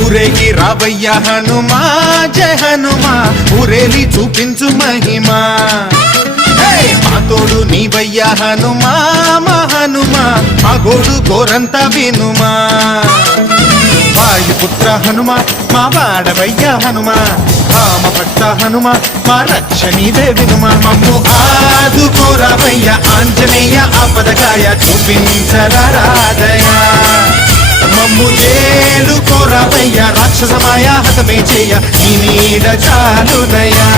ఊరేగి రావయ్య హనుమా జయ హనుమా ఊరేలి చూపించు మహిమా మా తోడు నీవయ్య హనుమా మా హనుమా మా గోడు గోరంత వినుమా వాయుపుత్ర హనుమా మా వాడవయ్య హనుమా రామ భక్త హనుమా మా రక్షణీదే వినుమా మమ్ము ఆదుకోరావయ్య ఆంజనేయ ఆపదకాయ చూపించరాదయా మమ్ము ఏలు కోరావయ్య రాక్షసమాయ హతమే చేయ నీ నీడ చాలునయా